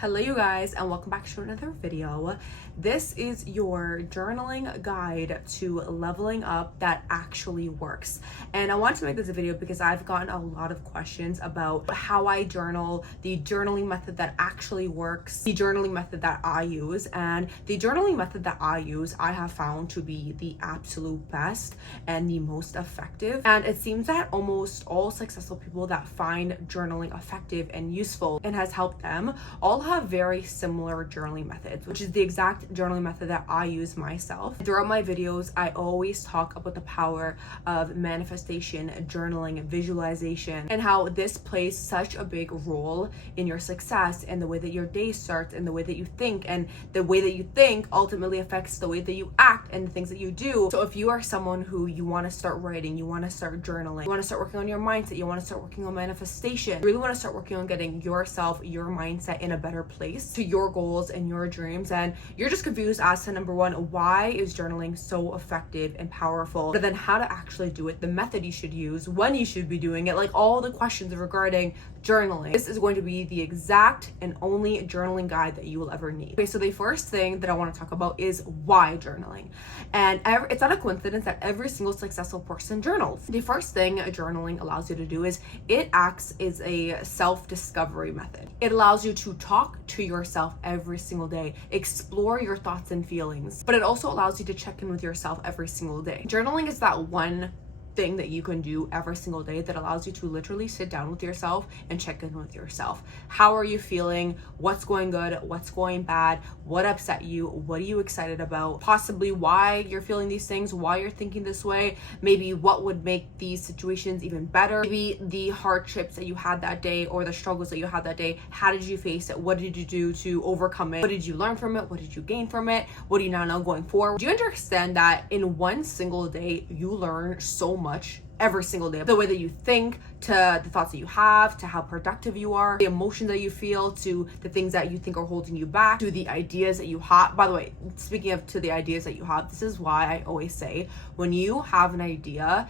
Hello you guys, and welcome back to another video. This is your journaling guide to leveling up that actually works. And I want to make this video because I've gotten a lot of questions about how I journal, the journaling method that actually works, the journaling method that I use. And the journaling method that I use, I have found to be the absolute best and the most effective. And it seems that almost all successful people that find journaling effective and useful and has helped them all have very similar journaling methods, which is the exact journaling method that I use myself. Throughout my videos, I always talk about the power of manifestation, journaling, visualization, and how this plays such a big role in your success and the way that your day starts and the way that you think, and the way that you think ultimately affects the way that you act and the things that you do. So if you are someone who you want to start writing, you want to start journaling, you want to start working on your mindset, you want to start working on manifestation, you really want to start working on getting yourself, your mindset in a better place to your goals and your dreams, and you're just confused as to number one, why is journaling so effective and powerful, but then how to actually do it, the method you should use, when you should be doing it, like all the questions regarding journaling. This is going to be the exact and only journaling guide that you will ever need. Okay, so the first thing that I want to talk about is why journaling. And it's not a coincidence that every single successful person journals. The first thing journaling allows you to do is it acts as a self-discovery method. It allows you to talk to yourself every single day, explore your thoughts and feelings, but it also allows you to check in with yourself every single day. Journaling is that one thing that you can do every single day that allows you to literally sit down with yourself and check in with yourself. How are you feeling? What's going good? What's going bad? What upset you? What are you excited about? Possibly why you're feeling these things, why you're thinking this way, maybe what would make these situations even better, maybe the hardships that you had that day or the struggles that you had that day. How did you face it? What did you do to overcome it? What did you learn from it? What did you gain from it? What do you now know going forward? Do you understand that in one single day you learn so much every single day? The way that you think, to the thoughts that you have, to how productive you are, the emotion that you feel, to the things that you think are holding you back, to the ideas that you have. By the way, speaking of to the ideas that you have, this is why I always say when you have an idea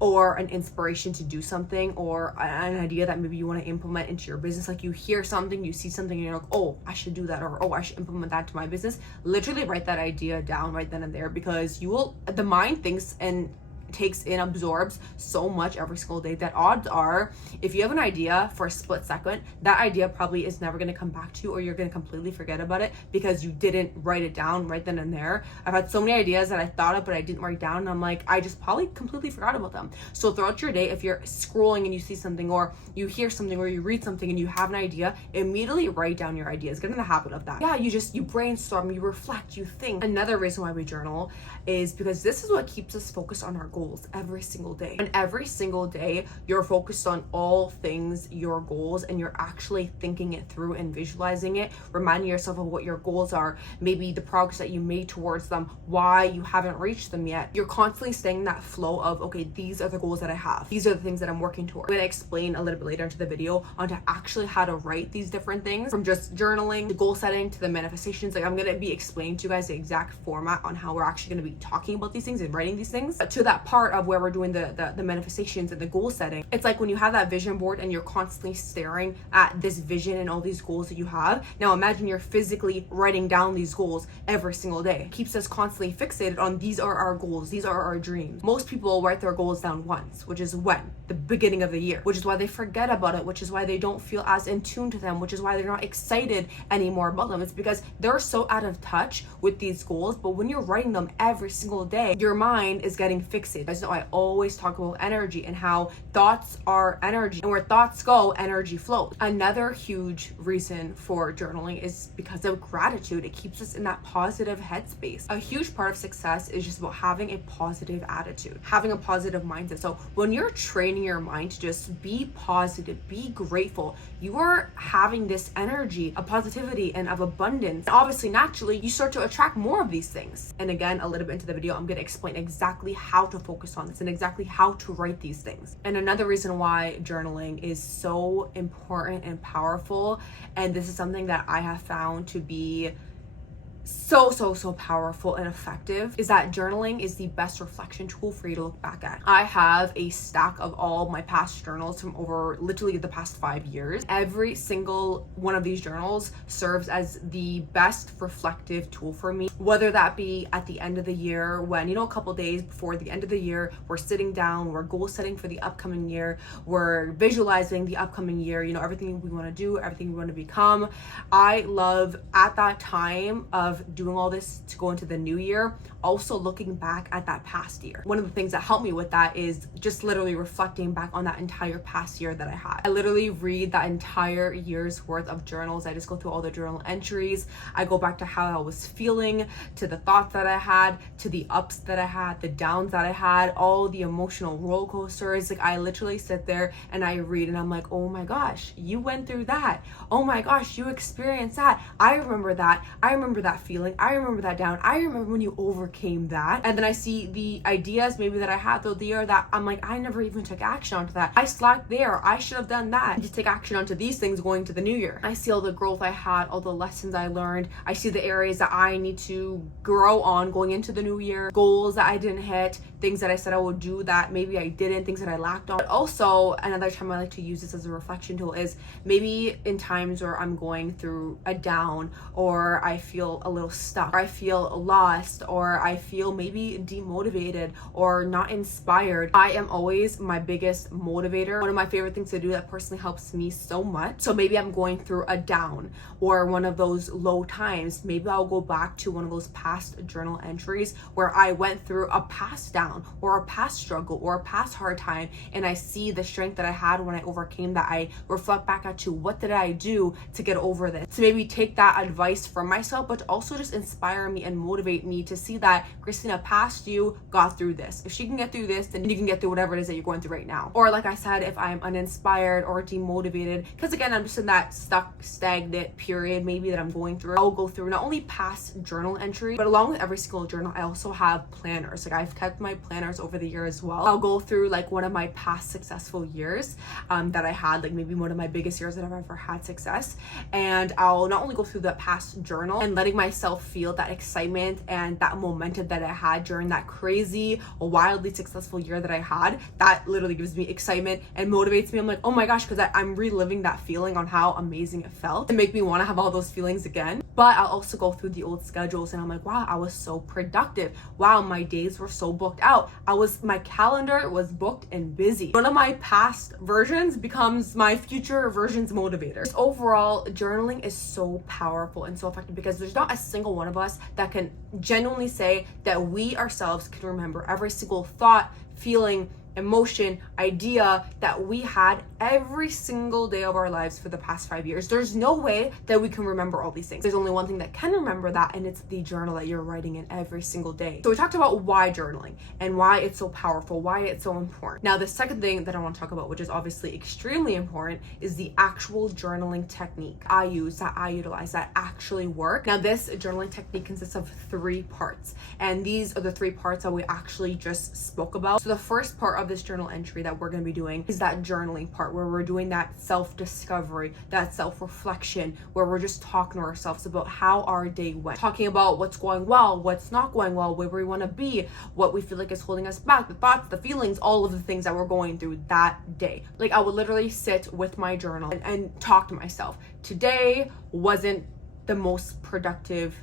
or an inspiration to do something, or an idea that maybe you want to implement into your business, like you hear something, you see something, and you're like, oh, I should do that, or oh, I should implement that to my business. Literally write that idea down right then and there, because the mind thinks and takes in, absorbs so much every single day that odds are if you have an idea for a split second, that idea probably is never going to come back to you, or you're going to completely forget about it because you didn't write it down right then and there. I've had so many ideas that I thought of but I didn't write down, and I'm like, I just probably completely forgot about them. So throughout your day, if you're scrolling and you see something, or you hear something, or you read something and you have an idea, immediately write down your ideas. Get in the habit of that. Yeah, you brainstorm, you reflect, you think. Another reason why we journal is because this is what keeps us focused on our goals every single day. And every single day you're focused on all things your goals, and you're actually thinking it through and visualizing it, reminding yourself of what your goals are, maybe the progress that you made towards them, why you haven't reached them yet. You're constantly staying in that flow of, okay, these are the goals that I have, these are the things that I'm working towards. I'm going to explain a little bit later into the video onto actually how to write these different things, from just journaling to goal setting to the manifestations. Like I'm going to be explaining to you guys the exact format on how we're actually going to be talking about these things and writing these things. But to that part of where we're doing the manifestations and the goal setting, it's like when you have that vision board and you're constantly staring at this vision and all these goals that you have. Now imagine you're physically writing down these goals every single day. It keeps us constantly fixated on these are our goals, these are our dreams. Most people write their goals down once, which is when? The beginning of the year, which is why they forget about it, which is why they don't feel as in tune to them, which is why they're not excited anymore about them. It's because they're so out of touch with these goals. But when you're writing them every single day, your mind is getting fixated. As you know, I always talk about energy and how thoughts are energy, and where thoughts go, energy flows. Another huge reason for journaling is because of gratitude. It keeps us in that positive headspace. A huge part of success is just about having a positive attitude, having a positive mindset. So when you're training your mind to just be positive, be grateful, you are having this energy of positivity and of abundance. And obviously, naturally, you start to attract more of these things. And again, a little bit into the video, I'm going to explain exactly how to focus on this and exactly how to write these things. And another reason why journaling is so important and powerful, and this is something that I have found to be so powerful and effective is that journaling is the best reflection tool for you to look back at. I have a stack of all my past journals from over literally the past 5 years. Every single one of these journals serves as the best reflective tool for me, whether that be at the end of the year when, you know, a couple days before the end of the year, we're sitting down, we're goal setting for the upcoming year, we're visualizing the upcoming year, you know, everything we want to do, everything we want to become. I love at that time of doing all this to go into the new year, also looking back at that past year. One of the things that helped me with that is just literally reflecting back on that entire past year that I had. I literally read that entire year's worth of journals. I just go through all the journal entries. I go back to how I was feeling, to the thoughts that I had, to the ups that I had, the downs that I had, all the emotional roller coasters. Like, I literally sit there and I read and I'm like, oh my gosh, you went through that. Oh my gosh, you experienced that. I remember that. I remember that feeling. I remember that down. I remember when you overcame that. And then I see the ideas maybe that I had throughout the year that I'm like, I never even took action onto that. I slacked there. I should have done that. I just take action onto these things going to the new year. I see all the growth I had, all the lessons I learned. I see the areas that I need to grow on going into the new year, goals that I didn't hit, things that I said I would do that maybe I didn't, things that I lacked on. But also, another time I like to use this as a reflection tool is maybe in times where I'm going through a down, or I feel a little stuck, or I feel lost, or I feel maybe demotivated or not inspired. I am always my biggest motivator. One of my favorite things to do that personally helps me so much. So maybe I'm going through a down or one of those low times. Maybe I'll go back to one of those past journal entries where I went through a past down or a past struggle or a past hard time, and I see the strength that I had when I overcame that. I reflect back at to what did I do to get over this, to maybe take that advice from myself, but also just inspire me and motivate me to see that Christina past you got through this. If she can get through this, then you can get through whatever it is that you're going through right now. Or like I said, if I'm uninspired or demotivated, because again, I'm just in that stuck, stagnant period maybe that I'm going through, I'll go through not only past journal entry, but along with every single journal, I also have planners. Like, I've kept my planners over the year as well. I'll go through like one of my past successful years that I had, like maybe one of my biggest years that I've ever had success, and I'll not only go through the past journal and letting myself feel that excitement and that momentum that I had during that crazy, wildly successful year that I had. That literally gives me excitement and motivates me. I'm like, oh my gosh, because I'm reliving that feeling on how amazing it felt and make me want to have all those feelings again. But I'll also go through the old schedules and I'm like, wow, I was so productive. Wow, my days were so booked out. My calendar was booked and busy. One of my past versions becomes my future version's motivator. Just overall, journaling is so powerful and so effective because there's not a single one of us that can genuinely say that we ourselves can remember every single thought, feeling, emotion, idea that we had every single day of our lives for the past 5 years. There's no way that we can remember all these things. There's only one thing that can remember that, and it's the journal that you're writing in every single day. So we talked about why journaling and why it's so powerful, why it's so important. Now, the second thing that I want to talk about, which is obviously extremely important, is the actual journaling technique I use, that I utilize, that actually work. Now, this journaling technique consists of 3 parts, and these are the 3 parts that we actually just spoke about. So the first part of this journal entry that we're going to be doing is that journaling part where we're doing that self-discovery, that self-reflection, where we're just talking to ourselves about how our day went, talking about what's going well, what's not going well, where we want to be, what we feel like is holding us back, the thoughts, the feelings, all of the things that we're going through that day. Like, I would literally sit with my journal and talk to myself. Today wasn't the most productive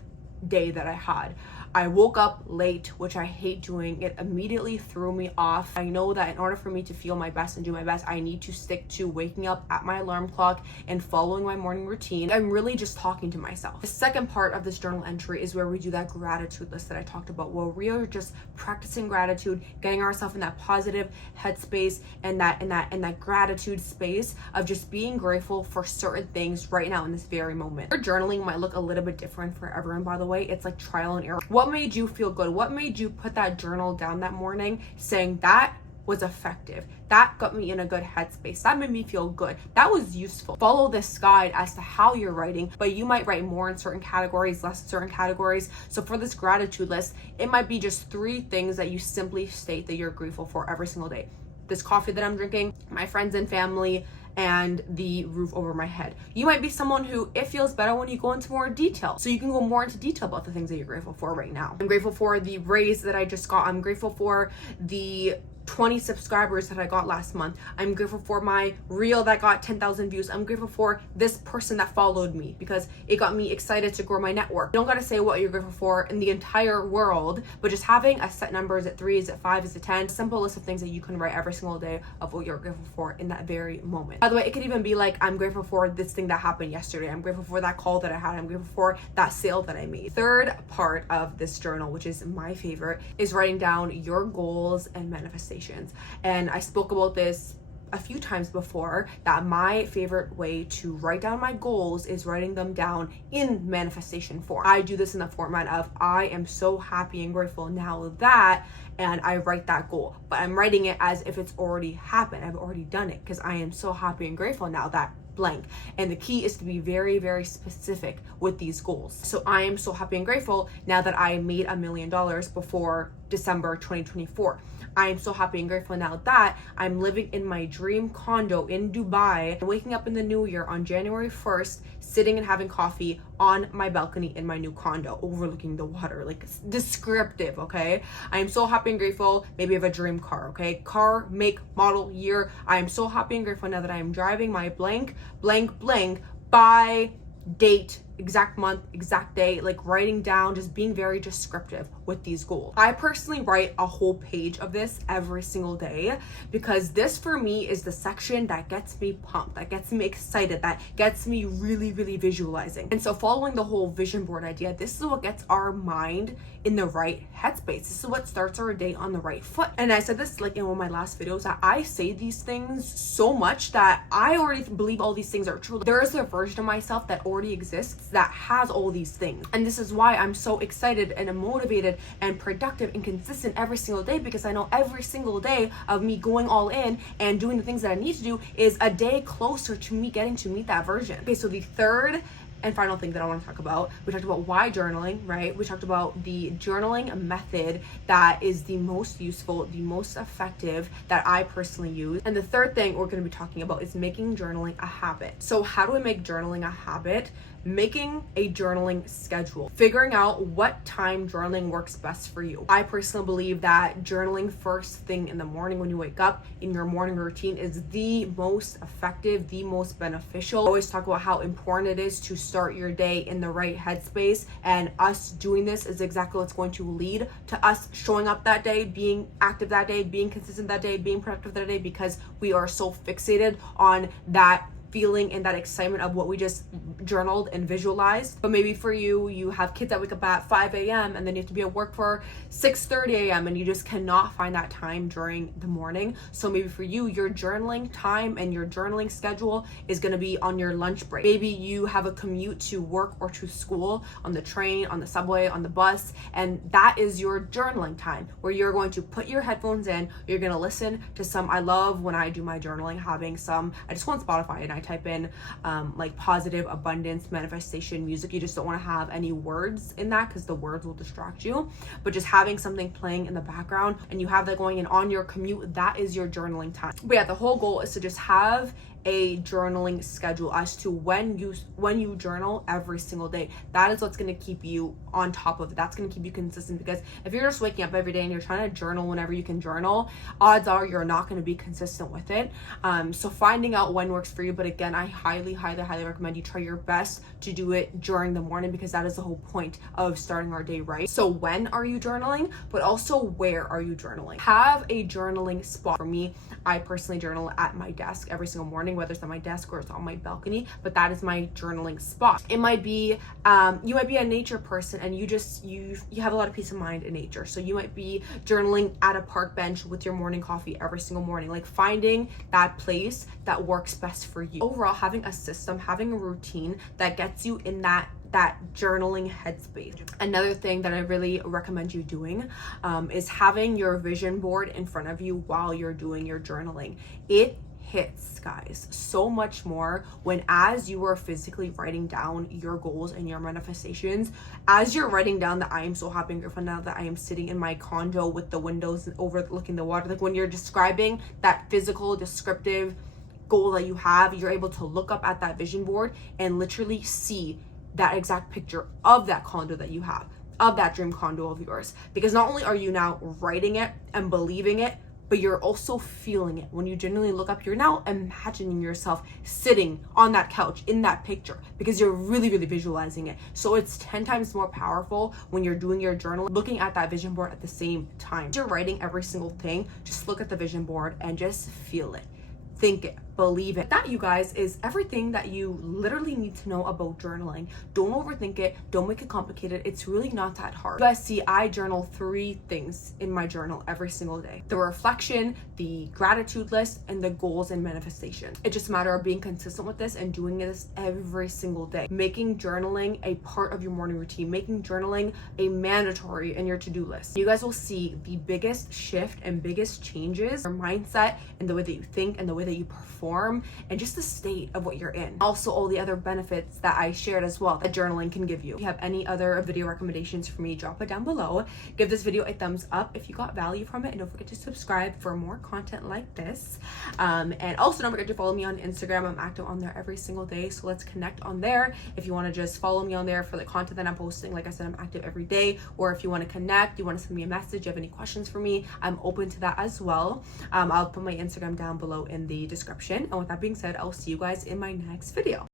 day that I had. I woke up late, which I hate doing. It immediately threw me off. I know that in order for me to feel my best and do my best, I need to stick to waking up at my alarm clock and following my morning routine. I'm really just talking to myself. The second part of this journal entry is where we do that gratitude list that I talked about, where we are just practicing gratitude, getting ourselves in that positive headspace and that gratitude space of just being grateful for certain things right now in this very moment. Your journaling might look a little bit different for everyone, by the way. It's like trial and error. What made you feel good? What made you put that journal down that morning saying that was effective? That got me in a good headspace. That made me feel good. That was useful. Follow this guide as to how you're writing, but you might write more in certain categories, less in certain categories. So for this gratitude list, it might be just 3 things that you simply state that you're grateful for every single day. This coffee that I'm drinking, my friends and family, and the roof over my head. You might be someone who it feels better when you go into more detail. So you can go more into detail about the things that you're grateful for right now. I'm grateful for the raise that I just got. I'm grateful for the 20 subscribers that I got last month. I'm grateful for my reel that got 10,000 views. I'm grateful for this person that followed me because it got me excited to grow my network. You don't gotta say what you're grateful for in the entire world, but just having a set number, is it 3, is it 5, is it 10, simple list of things that you can write every single day of what you're grateful for in that very moment. By the way, it could even be like, I'm grateful for this thing that happened yesterday. I'm grateful for that call that I had. I'm grateful for that sale that I made. Third part of this journal, which is my favorite, is writing down your goals and manifestations. And I spoke about this a few times before, that my favorite way to write down my goals is writing them down in manifestation form. I do this in the format of I am so happy and grateful now that, and I write that goal, but I'm writing it as if it's already happened. I've already done it because I am so happy and grateful now that blank. And the key is to be very, very specific with these goals. So I am so happy and grateful now that I made $1 million before December 2024. I am so happy and grateful now that I'm living in my dream condo in Dubai and waking up in the new year on January 1st, sitting and having coffee on my balcony in my new condo overlooking the water. Like, descriptive, okay? I am so happy and grateful. Maybe I have a dream car, okay? Car, make, model, year. I am so happy and grateful now that I am driving my blank, blank, blank by date, exact month, exact day, like writing down, just being very descriptive with these goals. I personally write a whole page of this every single day because this for me is the section that gets me pumped, that gets me excited, that gets me really, really visualizing. And so following the whole vision board idea, this is what gets our mind in the right headspace. This is what starts our day on the right foot. And I said this like in one of my last videos, that I say these things so much that I already believe all these things are true. There is a version of myself that already exists that has all these things. And this is why I'm so excited and motivated and productive and consistent every single day, because I know every single day of me going all in and doing the things that I need to do is a day closer to me getting to meet that version. Okay, so the third and final thing that I want to talk about, we talked about why journaling, right? We talked about the journaling method that is the most useful, the most effective that I personally use. And the third thing we're going to be talking about is making journaling a habit. So how do I make journaling a habit? Making a journaling schedule, figuring out what time journaling works best for you. I personally believe that journaling first thing in the morning when you wake up in your morning routine is the most effective, the most beneficial. I always talk about how important it is to start your day in the right headspace, and us doing this is exactly what's going to lead to us showing up that day, being active that day, being consistent that day, being productive that day, because we are so fixated on that feeling and that excitement of what we just journaled and visualized. But maybe for you, you have kids that wake up at 5 a.m. and then you have to be at work for 6:30 a.m. and you just cannot find that time during the morning. So maybe for you, your journaling time and your journaling schedule is going to be on your lunch break. Maybe you have a commute to work or to school on the train, on the subway, on the bus, and that is your journaling time where you're going to put your headphones in, you're going to listen to some, I love when I do my journaling having some, I just go on Spotify and I type in like positive abundance manifestation music. You just don't want to have any words in that because the words will distract you, but just having something playing in the background and you have that going in on your commute, that is your journaling time. But yeah, the whole goal is to just have a journaling schedule as to when you journal every single day. That is what's going to keep you on top of it. That's going to keep you consistent, because if you're just waking up every day and you're trying to journal whenever you can journal, odds are you're not going to be consistent with it. So finding out when works for you, but again, I highly recommend you try your best to do it during the morning, because that is the whole point of starting our day right. So when are you journaling, but also where are you journaling? Have a journaling spot. For me, I personally journal at my desk every single morning, whether it's on my desk or it's on my balcony, but that is my journaling spot. It might be, you might be a nature person and you have a lot of peace of mind in nature. So you might be journaling at a park bench with your morning coffee every single morning, like finding that place that works best for you. Overall, having a system, having a routine that gets you in that journaling headspace. Another thing that I really recommend you doing is having your vision board in front of you while you're doing your journaling. It hits, guys, so much more when, as you are physically writing down your goals and your manifestations, as you're writing down that I am so happy and grateful now that I am sitting in my condo with the windows overlooking the water, like when you're describing that physical descriptive goal that you have, you're able to look up at that vision board and literally see that exact picture of that condo that you have, of that dream condo of yours. Because not only are you now writing it and believing it, but you're also feeling it. When you genuinely look up, you're now imagining yourself sitting on that couch in that picture, because you're really, really visualizing it. So it's 10 times more powerful when you're doing your journal, looking at that vision board at the same time. As you're writing every single thing, just look at the vision board and just feel it. Think it, believe it. That, you guys, is everything that you literally need to know about journaling. Don't overthink it. Don't make it complicated. It's really not that hard. You guys see, I journal 3 things in my journal every single day: the reflection, the gratitude list, and the goals and manifestation. It's just a matter of being consistent with this and doing this every single day. Making journaling a part of your morning routine, making journaling a mandatory in your to-do list. You guys will see the biggest shift and biggest changes, your mindset and the way that you think and the way that you perform, and just the state of what you're in. Also, all the other benefits that I shared as well that journaling can give you. If you have any other video recommendations for me, drop it down below. Give this video a thumbs up if you got value from it, and don't forget to subscribe for more content like this. And also don't forget to follow me on Instagram. I'm active on there every single day, so let's connect on there. If you want to just follow me on there for the content that I'm posting, like I said, I'm active every day. Or if you want to connect, you want to send me a message, you have any questions for me, I'm open to that as well. I'll put my Instagram down below in the description. And with that being said, I'll see you guys in my next video.